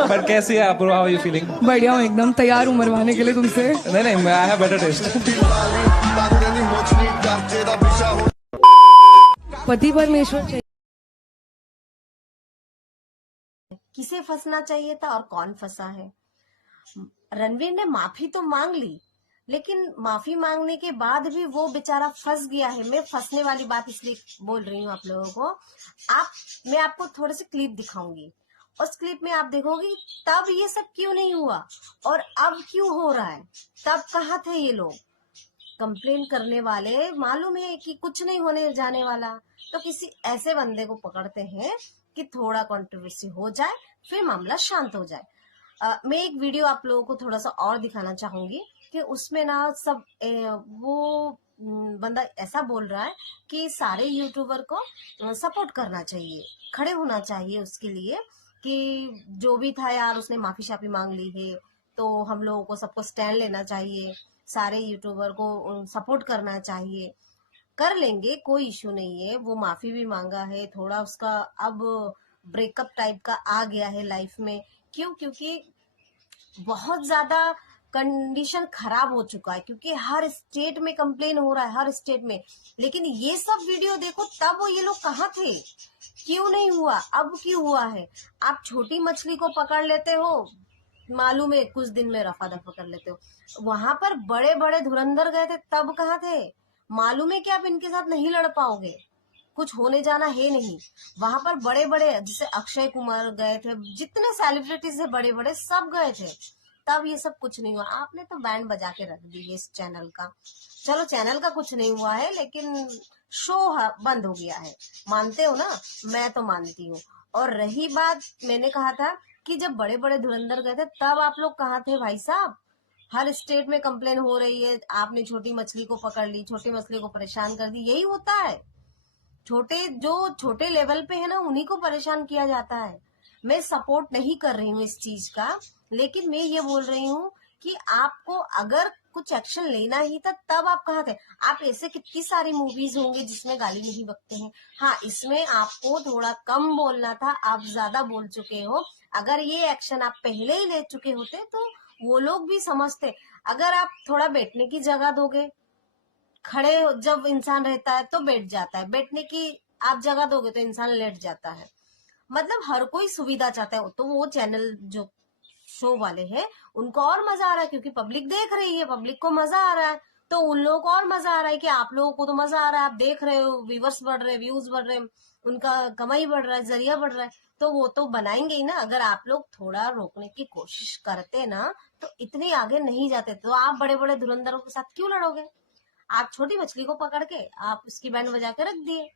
But कैसी है आप, हाउ आर यू फीलिंग? बढ़िया हूँ, एकदम तैयार हूँ मरवाने के लिए तुमसे। नहीं नहीं, आई हैव बेटर टेस्ट। पति परमेश्वर चाहिए। किसे फंसना चाहिए था और कौन फंसा है। रणवीर ने माफी तो मांग ली, लेकिन माफी मांगने के बाद भी वो बेचारा फंस गया है। मैं फंसने वाली बात इसलिए बोल रही हूँ आप लोगों को। मैं आपको थोड़े से क्लिप दिखाऊंगी, उस क्लिप में आप देखोगे तब ये सब क्यों नहीं हुआ और अब क्यों हो रहा है। तब कहाँ थे ये लोग? कंप्लेन करने वाले मालूम है कि कुछ नहीं होने जाने वाला, तो किसी ऐसे बंदे को पकड़ते हैं कि थोड़ा कंट्रोवर्सी हो जाए, फिर मामला शांत हो जाए। मैं एक वीडियो आप लोगों को थोड़ा सा और दिखाना चाहूंगी कि उसमें ना सब वो बंदा ऐसा बोल रहा है कि सारे यूट्यूबर को सपोर्ट करना चाहिए, खड़े होना चाहिए उसके लिए, कि जो भी था यार उसने माफी शाफी मांग ली है तो हम लोगों को सबको स्टैंड लेना चाहिए, सारे यूट्यूबर को सपोर्ट करना चाहिए। कर लेंगे, कोई इशू नहीं है। वो माफी भी मांगा है, थोड़ा उसका अब ब्रेकअप टाइप का आ गया है लाइफ में। क्यों? क्योंकि बहुत ज्यादा कंडीशन खराब हो चुका है, क्योंकि हर स्टेट में कंप्लेन हो रहा है, हर स्टेट में। लेकिन ये सब वीडियो देखो, तब वो ये लोग कहाँ थे? क्यों नहीं हुआ? अब क्यों हुआ है? आप छोटी मछली को पकड़ लेते हो, मालूम है कुछ दिन में रफा दफा कर लेते हो। वहां पर बड़े बड़े धुरंधर गए थे, तब कहाँ थे? मालूम है कि आप इनके साथ नहीं लड़ पाओगे, कुछ होने जाना है नहीं। वहां पर बड़े बड़े जैसे अक्षय कुमार गए थे, जितने सेलिब्रिटीज है बड़े बड़े सब गए थे, तब ये सब कुछ नहीं हुआ। आपने तो बैंड बजा के रख दी है इस चैनल का। चलो चैनल का कुछ नहीं हुआ है, लेकिन शो बंद हो गया है, मानते हो ना? मैं तो मानती हूँ। और रही बात, मैंने कहा था कि जब बड़े बड़े धुरंधर गए थे तब आप लोग कहाँ थे भाई साहब? हर स्टेट में कंप्लेन हो रही है, आपने छोटी मछली को पकड़ ली, छोटी मछली को परेशान कर दी। यही होता है, जो छोटे लेवल पे है ना उन्हीं को परेशान किया जाता है। मैं सपोर्ट नहीं कर रही हूँ इस चीज का, लेकिन मैं ये बोल रही हूँ कि आपको अगर कुछ एक्शन लेना ही था तब आप कहाँ थे? आप ऐसे कितनी सारी मूवीज होंगे जिसमें गाली नहीं बकते हैं। हाँ, इसमें आपको थोड़ा कम बोलना था, आप ज्यादा बोल चुके हो। अगर ये एक्शन आप पहले ही ले चुके होते तो वो लोग भी समझते। अगर आप थोड़ा बैठने की जगह दोगे, खड़े जब इंसान रहता है तो बैठ जाता है, बैठने की आप जगह दोगे तो इंसान लेट जाता है। मतलब हर कोई सुविधा चाहता है। तो वो चैनल जो शो वाले हैं उनको और मजा आ रहा है, क्योंकि पब्लिक देख रही है, पब्लिक को मजा आ रहा है, तो उन लोगों को और मजा आ रहा है कि आप लोगों को तो मजा आ रहा है, आप देख रहे हो, व्यूवर्स बढ़ रहे, व्यूज बढ़ रहे, उनका कमाई बढ़ रहा है, जरिया बढ़ रहा है, तो वो तो बनाएंगे ही ना। अगर आप लोग थोड़ा रोकने की कोशिश करते ना तो इतने आगे नहीं जाते। तो आप बड़े बड़े धुरंधरों के साथ क्यों लड़ोगे? आप छोटी मछली को पकड़ के आप उसकी बैंड बजा के रख दिए।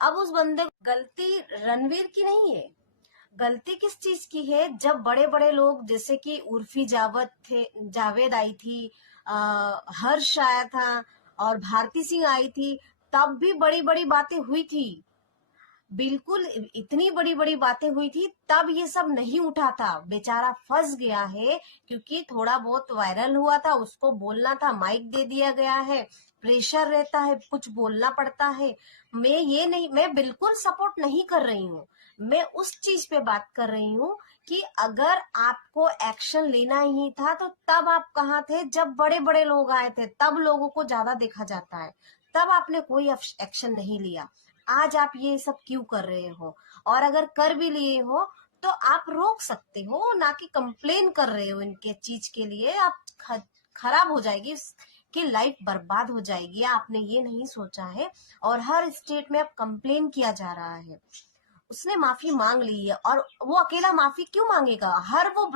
अब उस बंदे, गलती रणवीर की नहीं है। गलती किस चीज की है? जब बड़े बड़े लोग जैसे कि उर्फी जावेद थे, जावेद आई थी, हर्ष आया था और भारती सिंह आई थी, तब भी बड़ी बड़ी बातें हुई थी। बिल्कुल इतनी बड़ी बड़ी बातें हुई थी, तब ये सब नहीं उठा था। बेचारा फंस गया है क्योंकि थोड़ा बहुत वायरल हुआ था, उसको बोलना था, माइक दे दिया गया है, प्रेशर रहता है, कुछ बोलना पड़ता है। मैं बिल्कुल सपोर्ट नहीं कर रही हूँ, मैं उस चीज पे बात कर रही हूँ कि अगर आपको एक्शन लेना ही था तो तब आप कहाँ थे? जब बड़े बड़े लोग आए थे तब लोगों को ज्यादा देखा जाता है, तब आपने कोई एक्शन नहीं लिया। आज आप ये सब क्यों कर रहे हो? और अगर कर भी लिए हो तो आप रोक सकते हो, ना कि कंप्लेन कर रहे हो इनके चीज के लिए। आप खराब हो जाएगी कि लाइफ बर्बाद हो जाएगी, आपने ये नहीं सोचा है। और हर स्टेट में अब कंप्लेन किया जा रहा है। उसने माफी मांग ली है, और वो अकेला माफी क्यों मांगेगा? हर वो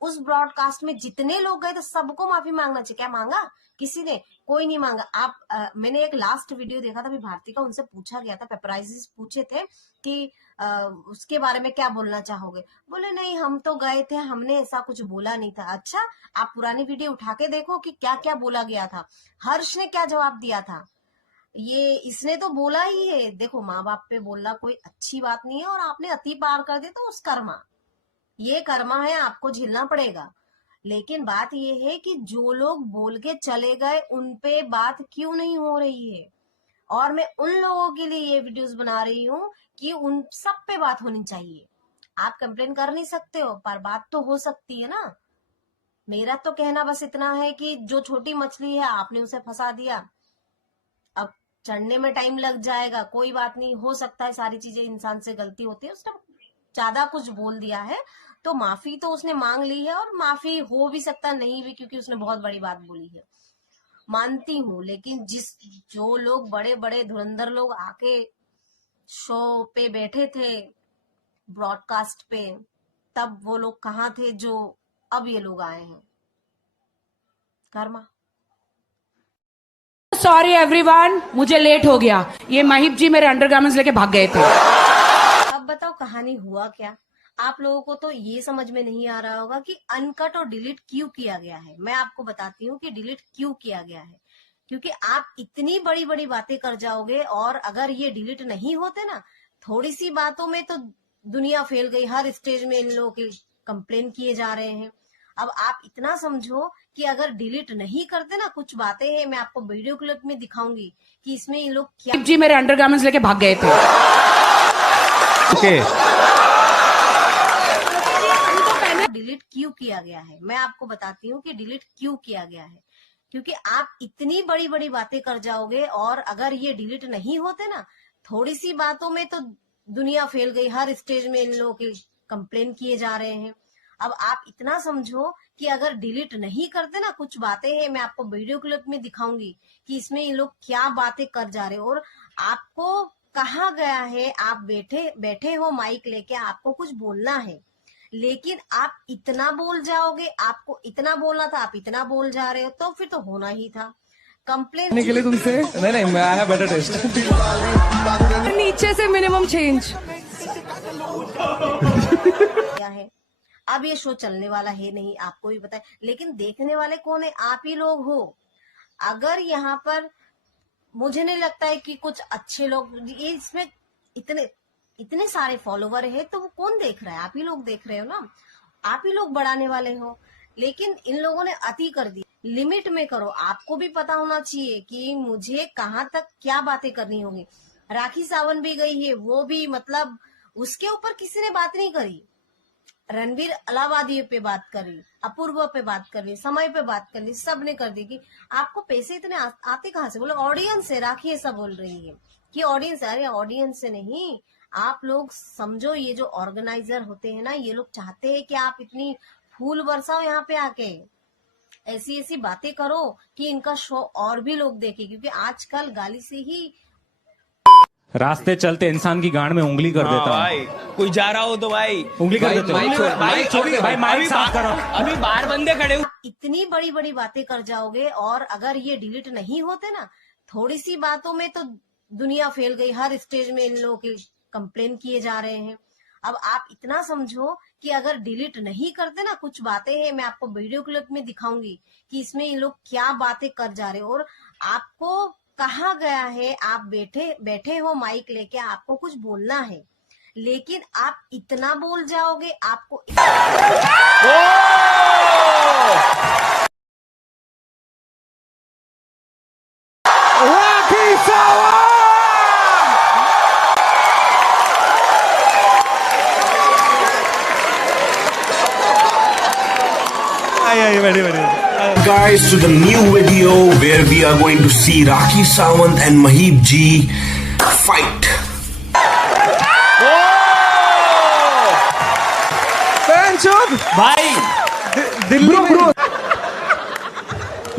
उस ब्रॉडकास्ट में जितने लोग गए थे सबको माफी मांगना चाहिए। क्या मांगा किसी ने? कोई नहीं मांगा। मैंने एक लास्ट वीडियो देखा था अभी भारती का, उनसे पूछा गया था, पेपराइजेस पूछे थे कि उसके बारे में क्या बोलना चाहोगे। बोले नहीं, हम तो गए थे, हमने ऐसा कुछ बोला नहीं था। अच्छा, आप पुरानी वीडियो उठा के देखो कि क्या क्या बोला गया था, हर्ष ने क्या जवाब दिया था। ये इसने तो बोला ही है। देखो, माँ बाप पे बोलना कोई अच्छी बात नहीं है, और आपने अति पार कर दिया तो उस कर्मा, ये कर्मा है, आपको झेलना पड़ेगा। लेकिन बात ये है कि जो लोग बोल के चले गए उन पे बात क्यों नहीं हो रही है? और मैं उन लोगों के लिए ये वीडियोस बना रही हूँ कि उन सब पे बात होनी चाहिए। आप कंप्लेन कर नहीं सकते हो, पर बात तो हो सकती है ना। मेरा तो कहना बस इतना है कि जो छोटी मछली है आपने उसे फंसा दिया, अब चढ़ने में टाइम लग जाएगा, कोई बात नहीं, हो सकता है सारी चीजें, इंसान से गलती होती है, उसने ज्यादा कुछ बोल दिया है तो माफी तो उसने मांग ली है, और माफी हो भी सकता नहीं भी, क्योंकि उसने बहुत बड़ी बात बोली है, मानती हूँ। लेकिन जो लोग बड़े बड़े धुरंधर लोग आके शो पे बैठे थे, ब्रॉडकास्ट पे, तब वो लोग कहाँ थे जो अब ये लोग आए हैं? कर्मा। सॉरी एवरीवन, मुझे लेट हो गया। ये महिप जी मेरे अंडरगारमेंट्स लेके भाग गए थे। अब बताओ कहानी हुआ क्या? आप लोगों को तो ये समझ में नहीं आ रहा होगा कि अनकट और डिलीट क्यों किया गया है। मैं आपको बताती हूँ कि डिलीट क्यों किया गया है, क्योंकि आप इतनी बड़ी बड़ी बातें कर जाओगे, और अगर ये डिलीट नहीं होते ना, थोड़ी सी बातों में तो दुनिया फैल गई, हर स्टेज में इन लोगों के कंप्लेन किए जा रहे हैं। अब आप इतना समझो कि अगर डिलीट नहीं करते ना, कुछ बातें हैं, मैं आपको वीडियो क्लिप में दिखाऊंगी कि इसमें ये लोग क्या। महिप जी मेरे अंडरगारमेंट्स लेके भाग गए थे। ओके डिलीट क्यों किया गया है, मैं आपको बताती हूँ कि डिलीट क्यों किया गया है, क्योंकि आप इतनी बड़ी बड़ी बातें कर जाओगे, और अगर ये डिलीट नहीं होते ना, थोड़ी सी बातों में तो दुनिया फैल गई, हर स्टेज में इन लोगों के कंप्लेन किए जा रहे हैं। अब आप इतना समझो कि अगर डिलीट नहीं करते ना, कुछ बातें हैं, मैं आपको वीडियो क्लिप में दिखाऊंगी कि इसमें ये लोग क्या बातें कर जा रहे हो, और आपको कहा गया है, आप बैठे हो माइक लेके, आपको कुछ बोलना है, लेकिन आप इतना बोल जाओगे, आपको इतना बोलना था, आप इतना बोल जा रहे हो, तो फिर तो होना ही था कंप्लेन के लिए तुमसे नहीं आई हैव बेटर टेस्ट। नीचे से मिनिमम चेंज। क्या है। अब ये शो चलने वाला है नहीं, आपको भी पता है, लेकिन देखने वाले कौन है? आप ही लोग हो। अगर यहाँ पर मुझे नहीं लगता है कि कुछ अच्छे लोग, ये इसमें इतने सारे फॉलोवर है, तो वो कौन देख रहा है? आप ही लोग देख रहे हो ना, आप ही लोग बढ़ाने वाले हो। लेकिन इन लोगों ने अति कर दी, लिमिट में करो। आपको भी पता होना चाहिए कि मुझे कहाँ तक क्या बातें करनी होगी। राखी सावंत भी गई है, वो भी मतलब उसके ऊपर किसी ने बात नहीं करी। रणवीर अलाहाबादी पे बात करी, अपूर्वा पे बात करी, समय पे बात करी, सब ने कर दी कि आपको पैसे इतने आते कहाँ से? बोले ऑडियंस से। राखी ऐसा बोल रही है कि ऑडियंस। अरे ऑडियंस से नहीं, आप लोग समझो, ये जो ऑर्गेनाइजर होते हैं ना, ये लोग चाहते हैं कि आप इतनी फूल बरसाओ यहाँ पे आके, ऐसी ऐसी बातें करो कि इनका शो और भी लोग देखें, क्योंकि आजकल गाली से ही रास्ते चलते इंसान की गांड में उंगली कर देता हूँ। भाई कोई जा रहा हो तो भाई उंगली कर देता हूँ। भाई माइक साफ करो। अभी बाहर बंदे खड़े हो। इतनी बड़ी बड़ी बातें कर जाओगे, और अगर ये डिलीट नहीं होते ना, थोड़ी सी बातों में तो दुनिया फैल गई, हर स्टेज में इन लोगों के कंप्लेन किए जा रहे हैं। अब आप इतना समझो कि अगर डिलीट नहीं करते ना, कुछ बातें हैं, मैं आपको वीडियो क्लिप में दिखाऊंगी कि इसमें ये लोग क्या बातें कर जा रहे हो, और आपको कहा गया है, आप बैठे हो माइक लेके, आपको कुछ बोलना है, लेकिन आप इतना बोल जाओगे, आपको Rakhi Sawant Guys, to the new video where we are going to see Rakhi Sawant and Mahip ji fight. भाई दिल्ली में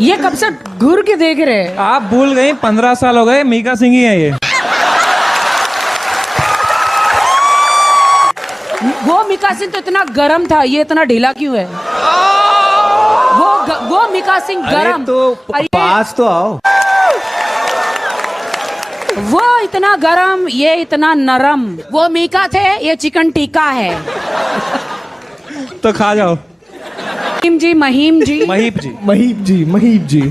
ये कब से घूर के देख रहे हैं? आप भूल गई, 15 साल हो गए, मीका सिंह ही है ये। वो मीका सिंह तो इतना गरम था, ये इतना ढीला क्यों है? वो मीका सिंह गरम, तो पास तो आओ। वो इतना गरम, ये इतना नरम। वो मीका थे, ये चिकन टिक्का है। तो खा जाओ। महिम जी महीप जी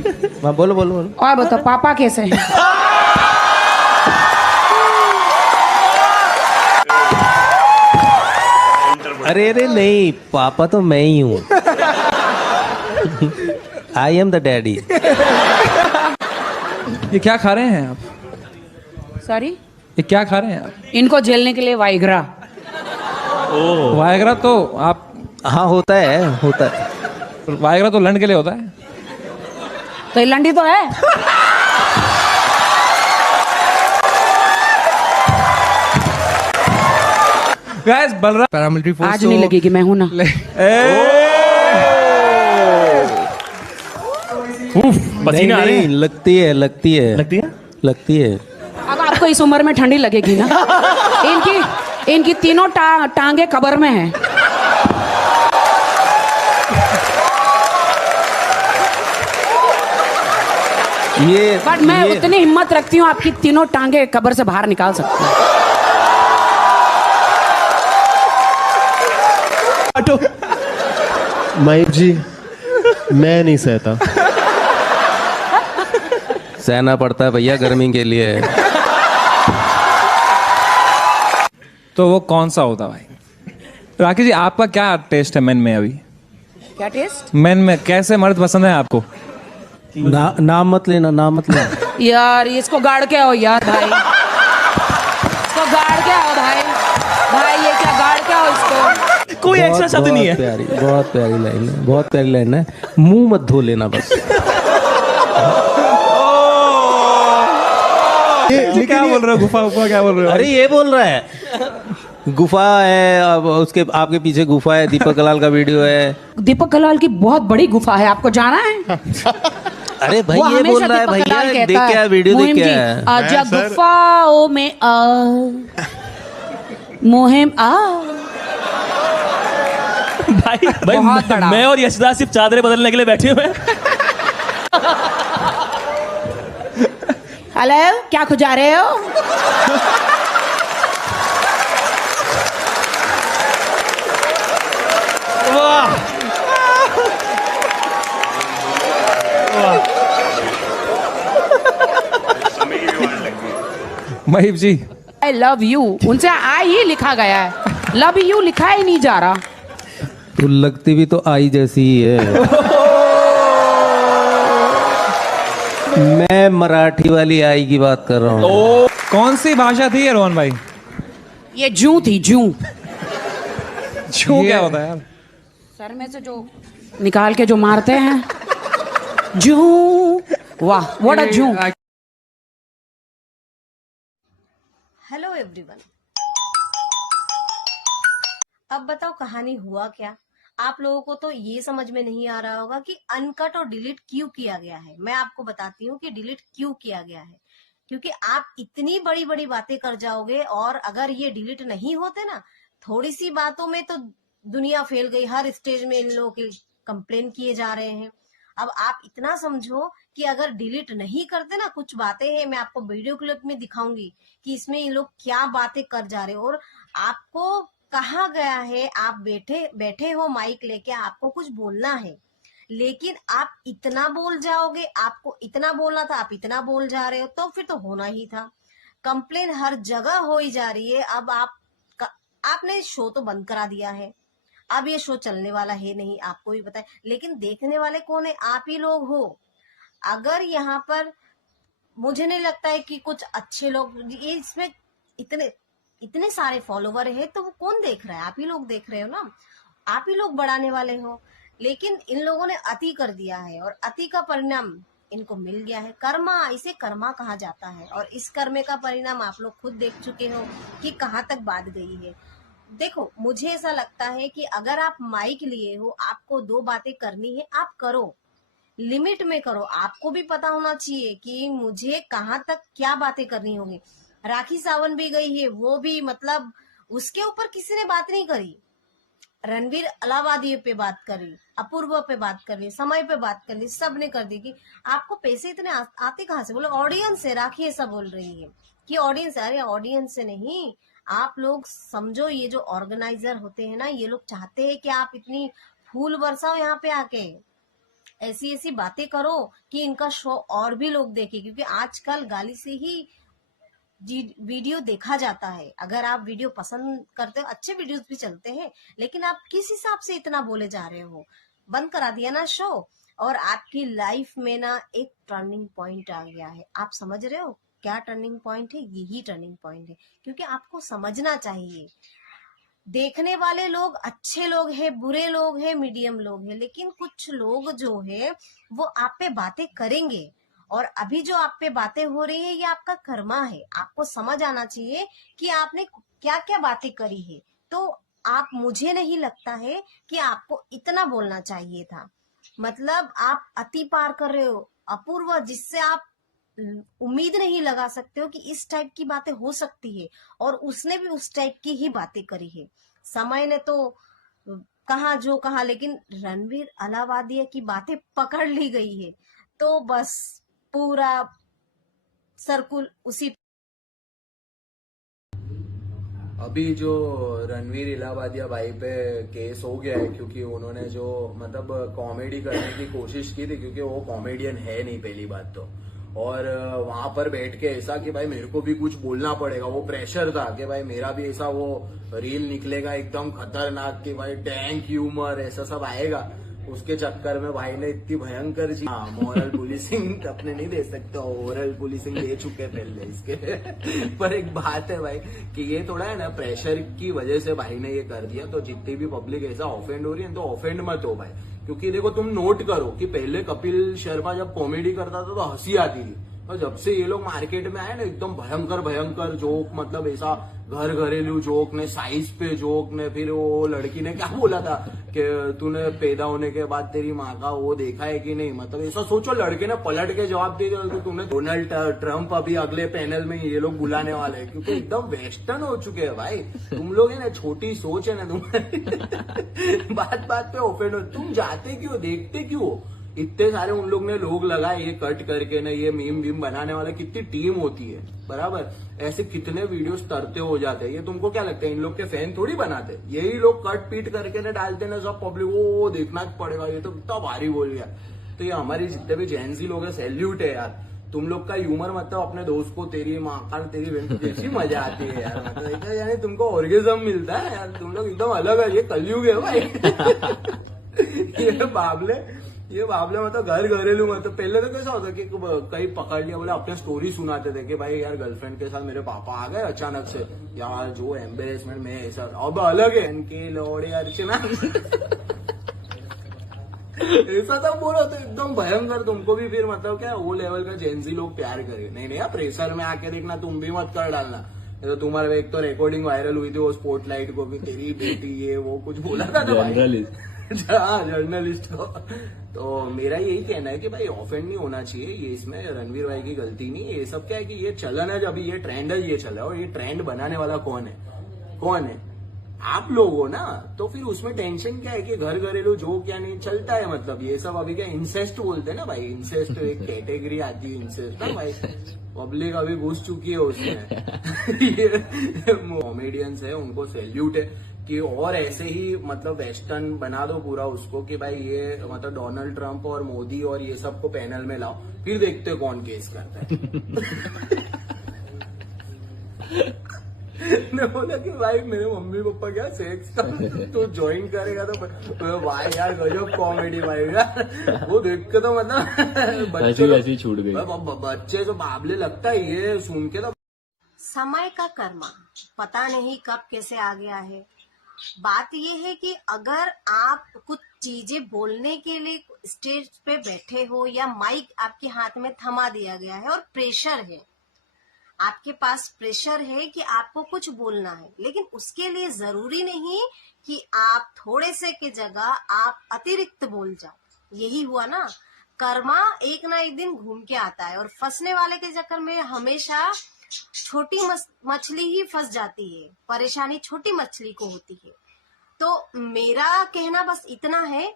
बोलो। और बताओ पापा कैसे हैं? अरे नहीं, पापा तो मैं ही हूँ। I am the daddy. ये क्या खा रहे हैं आप? सॉरी, ये क्या खा रहे हैं आप? इनको झेलने के लिए वाइग्रा। वायग्रा तो आप हाँ होता है वायग्रा तो लंड के लिए होता है। तो ये लंडी तो है। गाइस बलराम पैरामिलिट्री फोर्स आज नहीं लगेगी, मैं हूं ना। पसीना आ रहे नहीं, हैं। लगती है लगती है। अब आपको इस उम्र में ठंडी लगेगी ना। इनकी तीनों टांगे कब्र में है। ये बट मैं उतनी हिम्मत रखती हूँ आपकी तीनों टांगे कब्र से बाहर निकाल सकती हूँ। महीप जी, मैं नहीं सहता। सहना पड़ता है भैया गर्मी के लिए। तो वो कौन सा होता भाई? राखी जी आपका क्या टेस्ट है मेन में अभी? क्या टेस्ट? मेन में कैसे मर्द पसंद है आपको? नाम मत लेना। यार इसको गाड़ के आओ यार भाई, इसको गाड़ के आओ भाई। ये क्या गाड़ के आओ इसको। कोई एक्स्ट्रा शब्द नहीं है। बहुत प्यारी लाइन है। मुंह मत धो लेना बस। ये क्या बोल रहे हो? गुफा क्या बोल रहे हो? अरे ये बोल रहा है गुफा है, अब उसके आपके पीछे गुफा है, दीपक कलाल का वीडियो है। दीपक कलाल की बहुत बड़ी गुफा है, आपको जाना है? अरे भाई वो ये बोल हमेशा रहा है दीपक भैया, कलाल कहता देख क्या है, वीडियो देख मुहिम क्या जी, है। आजा गुफाओं में आ, मुहिम आ। भाई बहुत बड़ा। मैं और यशदा सिर्फ चादरें बदलने के लिए बैठे हुए हैं। हेलो, क्या खुजा रहे हो? महीप जी आई लव यू, उनसे आई ही लिखा गया है, लव यू लिखा ही नहीं जा रहा। तो लगती भी तो आई जैसी ही है। मैं मराठी वाली आई की बात कर रहा हूँ। कौन सी भाषा थी ये रोहन भाई? ये जू थी, जू। क्यों क्या होता है यार? सर में से जो निकाल के जो मारते हैं, जू। वाह, व्हाट अ जू। Hello everyone. अब बताओ कहानी हुआ क्या। आप लोगों को तो ये समझ में नहीं आ रहा होगा कि अनकट और डिलीट क्यों किया गया है। मैं आपको बताती हूँ कि डिलीट क्यों किया गया है। क्योंकि आप इतनी बड़ी बड़ी बातें कर जाओगे, और अगर ये डिलीट नहीं होते ना, थोड़ी सी बातों में तो दुनिया फैल गई। हर स्टेज में इन लोगों के कंप्लेन किए जा रहे हैं। अब आप इतना समझो कि अगर डिलीट नहीं करते ना, कुछ बातें हैं, मैं आपको वीडियो क्लिप में दिखाऊंगी कि इसमें ये लोग क्या बातें कर जा रहे हैं। और आपको कहा गया है, आप बैठे हो माइक लेके, आपको कुछ बोलना है, लेकिन आप इतना बोल जाओगे। आपको इतना बोलना था, आप इतना बोल जा रहे हो, तो फिर तो होना ही था। कंप्लेन हर जगह हो ही जा रही है। अब आपने शो तो बंद करा दिया है, अब ये शो चलने वाला है नहीं, आपको भी पता है। लेकिन देखने वाले कौन है? आप ही लोग हो। अगर यहाँ पर मुझे नहीं लगता है कि कुछ अच्छे लोग, ये इसमें इतने सारे फॉलोवर है, तो वो कौन देख रहा है? आप ही लोग देख रहे हो ना, आप ही लोग बढ़ाने वाले हो। लेकिन इन लोगों ने अति कर दिया है, और अति का परिणाम इनको मिल गया है। कर्मा, इसे कर्मा कहा जाता है, और इस कर्मे का परिणाम आप लोग खुद देख चुके हो कि कहाँ तक बात गई है। देखो, मुझे ऐसा लगता है कि अगर आप माइक लिए हो, आपको दो बातें करनी है, आप करो, लिमिट में करो। आपको भी पता होना चाहिए कि मुझे कहाँ तक क्या बातें करनी होगी। राखी सावंत भी गई है, वो भी मतलब उसके ऊपर किसी ने बात नहीं करी। रणवीर अलाहाबादी पे बात करी, अपूर्व पे बात करी, समय पे बात करी, सबने कर दी कि आपको पैसे इतने आते कहाँ से? बोले ऑडियंस से। राखी ऐसा बोल रही है कि ऑडियंस। अरे ऑडियंस से नहीं, आप लोग समझो, ये जो ऑर्गेनाइजर होते हैं ना, ये लोग चाहते हैं कि आप इतनी फूल बरसाओ यहाँ पे आके, ऐसी ऐसी बातें करो कि इनका शो और भी लोग देखें। क्योंकि आजकल गाली से ही वीडियो देखा जाता है। अगर आप वीडियो पसंद करते हो, अच्छे वीडियोस भी चलते हैं, लेकिन आप किस हिसाब से इतना बोले जा रहे हो? बंद करा दिया ना शो, और आपकी लाइफ में ना एक टर्निंग पॉइंट आ गया है। आप समझ रहे हो क्या टर्निंग पॉइंट है? यही टर्निंग पॉइंट है। क्योंकि आपको समझना चाहिए, देखने वाले लोग अच्छे लोग हैं, बुरे लोग हैं, मीडियम लोग हैं, लेकिन कुछ लोग जो है वो आप पे बातें करेंगे। और अभी जो आप पे बातें हो रही है ये आपका कर्मा है। आपको समझ आना चाहिए कि आपने क्या क्या बातें करी है। तो आप, मुझे नहीं लगता है कि आपको इतना बोलना चाहिए था। मतलब आप अति पार कर रहे हो, अपूर्व, जिससे आप उम्मीद नहीं लगा सकते हो कि इस टाइप की बातें हो सकती है। और उसने भी उस टाइप की ही बातें करी है। समय ने तो कहा जो कहा, लेकिन रणवीर अलाहाबादिया की बातें पकड़ ली गई है। तो बस पूरा सर्कुल उसी। अभी जो रणवीर इलाहाबादिया भाई पे केस हो गया है क्योंकि उन्होंने जो मतलब कॉमेडी करने की कोशिश की थी, क्योंकि वो कॉमेडियन है नहीं पहली बात तो। और वहां पर बैठ के ऐसा कि भाई मेरे को भी कुछ बोलना पड़ेगा, वो प्रेशर था कि भाई मेरा भी ऐसा वो रील निकलेगा एकदम खतरनाक कि भाई टैंक ह्यूमर ऐसा सब आएगा। उसके चक्कर में भाई ने इतनी भयंकर चीज, हाँ मॉरल पुलिसिंग अपने नहीं दे सकते, ओरल पुलिसिंग दे चुके पहले इसके। पर एक बात है भाई कि ये थोड़ा है ना प्रेशर की वजह से भाई ने ये कर दिया। तो जितनी भी पब्लिक ऐसा ऑफेंड हो रही है तो ऑफेंड मत हो भाई, क्योंकि देखो तुम नोट करो कि पहले कपिल शर्मा जब कॉमेडी करता था तो हंसी आती थी, और जब से ये लोग मार्केट में आए ना एकदम भयंकर भयंकर जोक, मतलब ऐसा घरेलू जोक ने, साइज पे जोक ने। फिर वो लड़की ने क्या बोला था कि तूने पैदा होने के बाद तेरी माँ का वो देखा है कि नहीं, मतलब ऐसा सोचो। लड़के ने पलट के जवाब दे दिया कि तूने डोनाल्ड ट्रम्प अभी अगले पैनल में ये लोग बुलाने वाले हैं, क्योंकि एकदम वेस्टर्न हो चुके हैं भाई तुम लोग। है ना छोटी सोच है ना तुम्हारी। बात बात पे ओफेंड हो, तुम जाते क्यों, देखते क्यों? इतने सारे उन लोग ने लोग लगाए ये कट करके ना, ये मीम वीम बनाने वाले, कितनी टीम होती है बराबर। ऐसे कितने वीडियोस तरते हो जाते हैं। ये तुमको क्या लगता है इन लोग के फैन थोड़ी बनाते, यही लोग कट पीट करके ना डालते ना, सब पब्लिक वो देखना पड़ेगा, ये तो इतना भारी बोल गया। तो ये हमारी जितने भी जेंजी लोग हैं सैल्यूट है यार। तुम लोग का ह्यूमर मतलब अपने दोस्त को तेरी माँ का तेरी बहन जैसी मजा आती है यार, मतलब यानी तुमको ऑर्गेजम मिलता है यार। तुम लोग एकदम अलग है, ये कलयुग है भाई। ये बाबले मतलब घरेलू, मतलब पहले तो कैसा होता कि कहीं पकड़ लिया, बोले अपने स्टोरी सुनाते थे कि भाई यार गर्लफ्रेंड के साथ मेरे पापा आ गए अचानक से, यार जो एम्बेरसमेंट में ऐसा। अब अलग है इनकी लोड़ी अर्चना। ऐसा सब बोलो तो एकदम भयंकर। तुमको भी फिर मतलब क्या वो लेवल का जेंजी लोग प्यार करे। नहीं यार, प्रेशर में आके देखना, तुम भी मत कर डालना। तो तुम्हारे एक तो रिकॉर्डिंग वायरल हुई थी वो स्पॉटलाइट को भी, तेरी बेटी ये वो कुछ बोला था हाँ जर्नलिस्ट को। तो मेरा यही कहना है कि भाई ऑफेंड नहीं होना चाहिए, ये इसमें रणवीर भाई की गलती नहीं है। ये सब क्या है कि ये चलन है, अभी ये ट्रेंड है, ये चला। और ये ट्रेंड बनाने वाला कौन है? आप लोग हो ना। तो फिर उसमें टेंशन क्या है कि घरेलू जो क्या नहीं चलता है, मतलब ये सब अभी क्या इंसेस्ट बोलते हैं ना भाई। इंसेस्ट एक कैटेगरी आती है इंसेस्ट ना भाई, पब्लिक अभी घुस चुकी है उसमें। कॉमेडियंस है उनको सैल्यूट है कि और ऐसे ही मतलब वेस्टर्न बना दो पूरा उसको कि भाई ये मतलब डोनाल्ड ट्रंप और मोदी और ये सब को पैनल में लाओ, फिर देखते कौन केस करता है। मैं बोला कि भाई मेरे मम्मी पापा क्या सेक्स का तो ज्वाइन करेगा, तो भाई यार गजब कॉमेडी भाई यार। वो देख के तो मतलब बच्चे छूट गए, बच्चे जो बाबले लगता है ये सुन के। तो समय का कर्मा पता नहीं कब कैसे आ गया है। बात यह है कि अगर आप कुछ चीजें बोलने के लिए स्टेज पे बैठे हो या माइक आपके हाथ में थमा दिया गया है और प्रेशर है, आपके पास प्रेशर है कि आपको कुछ बोलना है, लेकिन उसके लिए जरूरी नहीं कि आप थोड़े से के जगह आप अतिरिक्त बोल जाओ। यही हुआ ना, कर्मा एक ना एक दिन घूम के आता है। और फंसने वाले के चक्कर में हमेशा छोटी मछली ही फंस जाती है, परेशानी छोटी मछली को होती है। तो मेरा कहना बस इतना है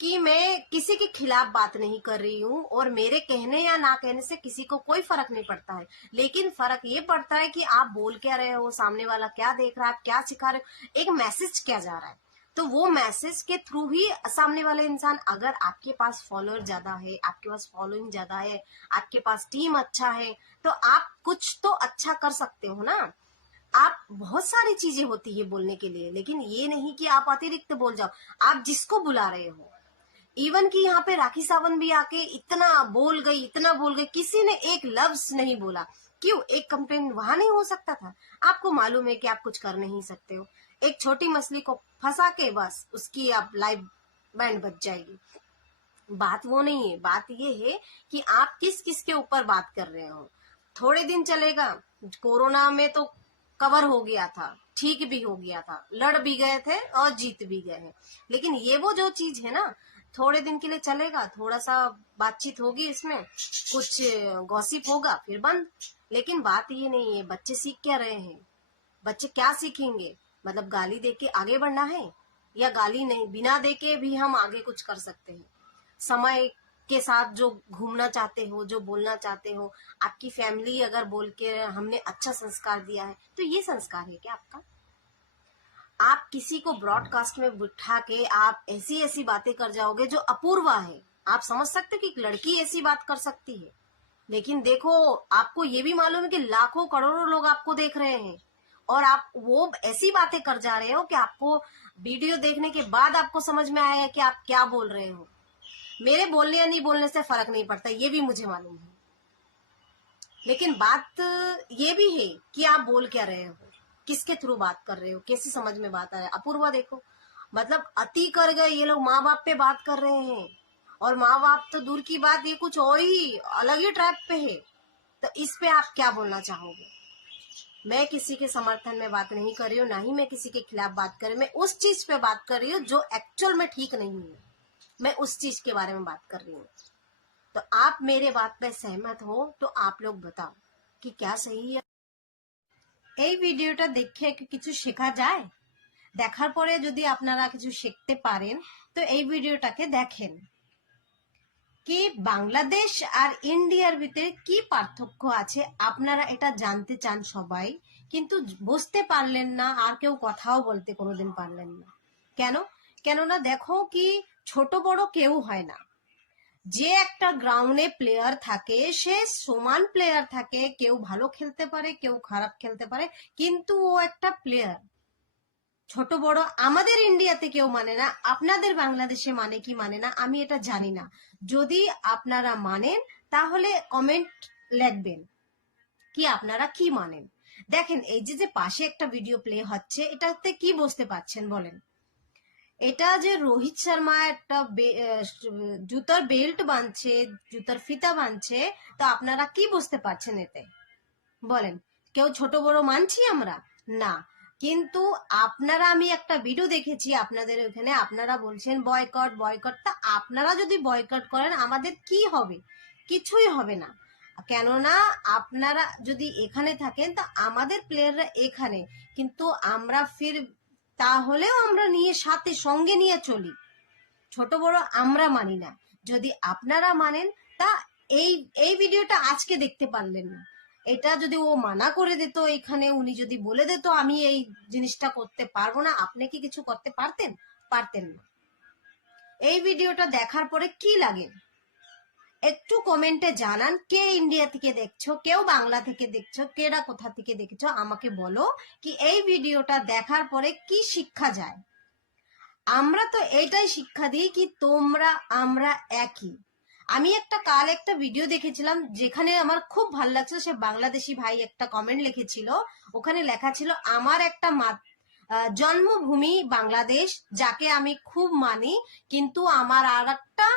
कि मैं किसी के खिलाफ बात नहीं कर रही हूँ, और मेरे कहने या ना कहने से किसी को कोई फर्क नहीं पड़ता है। लेकिन फर्क ये पड़ता है कि आप बोल क्या रहे हो, सामने वाला क्या देख रहा है, आप क्या सिखा रहे हो, एक मैसेज क्या जा रहा है। तो वो मैसेज के थ्रू ही सामने वाले इंसान, अगर आपके पास फॉलोअर ज्यादा है, आपके पास फॉलोइंग ज्यादा है, आपके पास टीम अच्छा है, तो आप कुछ तो अच्छा कर सकते हो ना। आप बहुत सारी चीजें होती है बोलने के लिए, लेकिन ये नहीं कि आप अतिरिक्त बोल जाओ। आप जिसको बुला रहे हो, इवन कि यहाँ पे राखी सावंत भी आके इतना बोल गई, किसी ने एक लफ्ज नहीं बोला। क्यों? एक कंप्लेंट वहां नहीं हो सकता था? आपको मालूम है कि आप कुछ कर नहीं सकते हो। एक छोटी मछली को फंसा के बस उसकी आप लाइफ बैंड बच जाएगी। बात वो नहीं है, बात ये है कि आप किस किस के ऊपर बात कर रहे हो। थोड़े दिन चलेगा, कोरोना में तो कवर हो गया था, ठीक भी हो गया था, लड़ भी गए थे और जीत भी गए हैं। लेकिन ये वो जो चीज है ना, थोड़े दिन के लिए चलेगा, थोड़ा सा बातचीत होगी, इसमें कुछ गॉसिप होगा, फिर बंद। लेकिन बात ये नहीं है, बच्चे सीख क्या रहे हैं, बच्चे क्या सीखेंगे? मतलब गाली देके आगे बढ़ना है, या गाली नहीं, बिना देके भी हम आगे कुछ कर सकते हैं। समय के साथ जो घूमना चाहते हो, जो बोलना चाहते हो, आपकी फैमिली अगर बोल के हमने अच्छा संस्कार दिया है, तो ये संस्कार है क्या आपका? आप किसी को ब्रॉडकास्ट में बिठा के आप ऐसी ऐसी बातें कर जाओगे जो अपूर्वा है। आप समझ सकते हो कि एक लड़की ऐसी बात कर सकती है, लेकिन देखो आपको ये भी मालूम है कि लाखों करोड़ों लोग आपको देख रहे हैं, और आप वो ऐसी बातें कर जा रहे हो कि आपको वीडियो देखने के बाद आपको समझ में आया कि आप क्या बोल रहे हो। मेरे बोलने या नहीं बोलने से फर्क नहीं पड़ता, ये भी मुझे मालूम है, लेकिन बात ये भी है कि आप बोल क्या रहे हो, किसके थ्रू बात कर रहे हो, कैसी समझ में बात आ रहा है। अपूर्वा देखो, मतलब अति कर गए ये लोग, माँ बाप पे बात कर रहे हैं, और माँ बाप तो दूर की बात, ये कुछ और ही अलग ही ट्रैप पे है। तो इस पे आप क्या बोलना चाहोगे? मैं किसी के समर्थन में बात नहीं कर रही हूँ, ना ही मैं किसी के खिलाफ बात कर रही हूँ। मैं उस चीज पे बात कर रही हूँ जो एक्चुअल में ठीक नहीं है, मैं उस चीज के बारे में बात कर रही हूँ। तो आप मेरे बात पे सहमत हो तो आप लोग बताओ कि क्या सही है। এই ভিডিওটা দেখে কিছু শেখা যায়? দেখার পরে যদি আপনারা কিছু শিখতে পারেন তো এই ভিডিওটাকে দেখেন। কি বাংলাদেশ আর ইন্ডিয়ার ভিতরে কি পার্থক্য আছে আপনারা এটা জানতে চান সবাই, কিন্তু বুঝতে পারলেন না, আর কেউ কথাও বলতে কোনোদিন পারলেন না। কেন? কেননা দেখো কি ছোট বড় কেউ হয় না, যে একটা গ্রাউন্ডে প্লেয়ার থাকে সে সমান প্লেয়ার থাকে, কেউ ভালো খেলতে পারে, কেউ খারাপ খেলতে পারে, কিন্তু ও একটা প্লেয়ার। ছোট বড় আমাদের ইন্ডিয়াতে কেউ মানে না, আপনাদের বাংলাদেশে মানে কি মানে না আমি এটা জানি না। যদি আপনারা মানেন তাহলে কমেন্ট লিখবেন কি আপনারা কি মানেন। দেখেন এই যে পাশে একটা ভিডিও প্লে হচ্ছে, এটাতে কি বুঝতে পারছেন বলেন? এটা যে রোহিত শর্মা একটা জুতার বেল্ট বাঁধছে, জুতার ফিতা বাঁধছে, তো আপনারা কি বুঝতে পারছেন এতে বলেন? কেউ ছোট বড় মানছি আমরা না, কিন্তু আপনারা, আমি একটা ভিডিও দেখেছি আপনাদের ওখানে, আপনারা বলছেন বয়কট বয়কট। তা আপনারা যদি বয়কট করেন আমাদের কি হবে? কিছুই হবে না, কেননা আপনারা যদি এখানে থাকেন তো আমাদের প্লেয়াররা এখানে, কিন্তু আমরা ফির তাহলেও আমরা নিয়ে সাথে সঙ্গে নিয়ে চলি, ছোট বড় আমরা মানি না। যদি আপনারা মানেন তা এই ভিডিওটা আজকে দেখতে পারলেন না, এটা যদি ও মানা করে দিত, এখানে উনি যদি বলে দিত আমি এই জিনিসটা করতে পারবো না, আপনি কি কিছু করতে পারতেন? পারতেন না। এই ভিডিওটা দেখার পরে কি লাগে একটু কমেন্টে জানান। কে ইন্ডিয়া থেকে দেখছো, কেউ বাংলা থেকে দেখছো, কেরা কোথা থেকে দেখছো আমাকে বলো কি এই ভিডিওটা দেখার পরে কি শিক্ষা যায়। আমরা তো এইটাই শিক্ষা দিই কি তোমরা আমরা একই। আমি কাল একটা ভিডিও দেখেছিলাম যেখানে আমার খুব ভালো লাগছে, সে বাংলাদেশি ভাই একটা কমেন্ট লিখেছিল, ওখানে লেখা ছিল আমার একটা জন্মভূমি বাংলাদেশ যাকে আমি খুব মানি, কিন্তু আমার আর একটা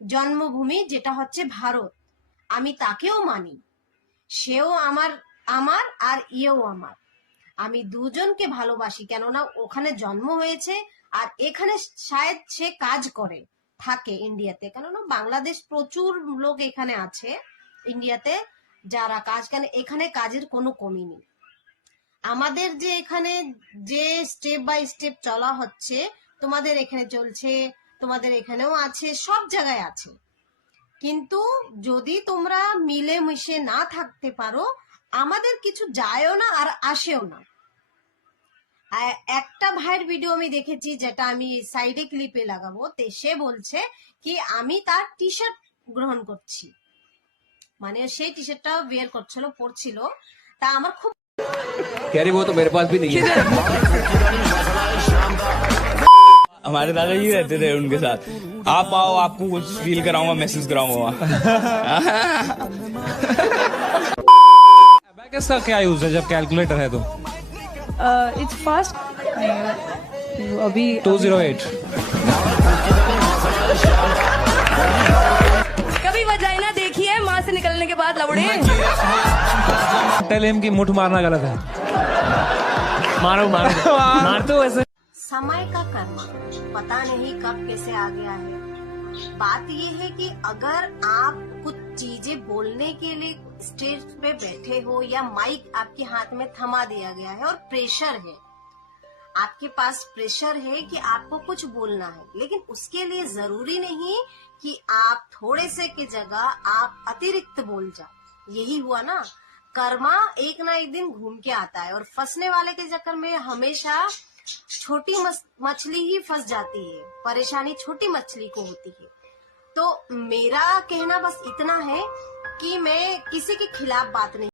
জন্মভূমি যেটা হচ্ছে ভারত, আমি তাকেও মানি, সেও আমার আমার আর ইয়েও আমার, আমি দুজনকে ভালোবাসি, কেননা ওখানে জন্ম হয়েছে আর এখানে শায়দ সে কাজ করে থাকে ইন্ডিয়াতে, কেননা বাংলাদেশ প্রচুর লোক এখানে আছে ইন্ডিয়াতে যারা কাজ করে, এখানে কাজের কোনো কমি নেই। আমাদের যে এখানে যে স্টেপ বাই স্টেপ চলা হচ্ছে, তোমাদের এখানে চলছে, তোমাদের এখানেও আছে, সব জায়গায় আছে, কিন্তু যদি তোমরা মিলে মিশে না থাকতে পারো আমাদের কিছু যায়ও না আর আসেও না। একটা ভাইয়ের ভিডিও আমি দেখেছি যেটা আমি সাইডে ক্লিপে লাগাবো, তে সে বলছে কি আমি তার টি শার্ট গ্রহণ করছি, মানে সেই টি শার্টটা বের করছিল, পরছিল, তা আমার খুব कह रही वो तो मेरे पास भी नहीं है। हमारे दादाजी रहते थे उनके साथ, आप आओ आपको कुछ फील कराऊंगा, महसूस कराऊंगा। अबैकस का क्या यूज है जब कैलकुलेटर है तो? It's fast नहीं, अभी 208. कभी वजाइना देखी है माँ से निकलने के बाद लवड़े? टेल हिम कि मुठ मारना गलत है. मारो मारो मार तो वैसे. समय का कर्मा पता नहीं कब कैसे आ गया है। बात ये है कि अगर आप कुछ चीजें बोलने के लिए स्टेज पे बैठे हो या माइक आपके हाथ में थमा दिया गया है और प्रेशर है, आपके पास प्रेशर है कि आपको कुछ बोलना है, लेकिन उसके लिए जरूरी नहीं कि आप थोड़े से की जगह आप अतिरिक्त बोल जाओ। यही हुआ ना, कर्मा एक ना एक दिन घूम के आता है और फंसने वाले के चक्कर में हमेशा छोटी मछली ही फंस जाती है, परेशानी छोटी मछली को होती है। तो मेरा कहना बस इतना है कि मैं किसी के खिलाफ बात नहीं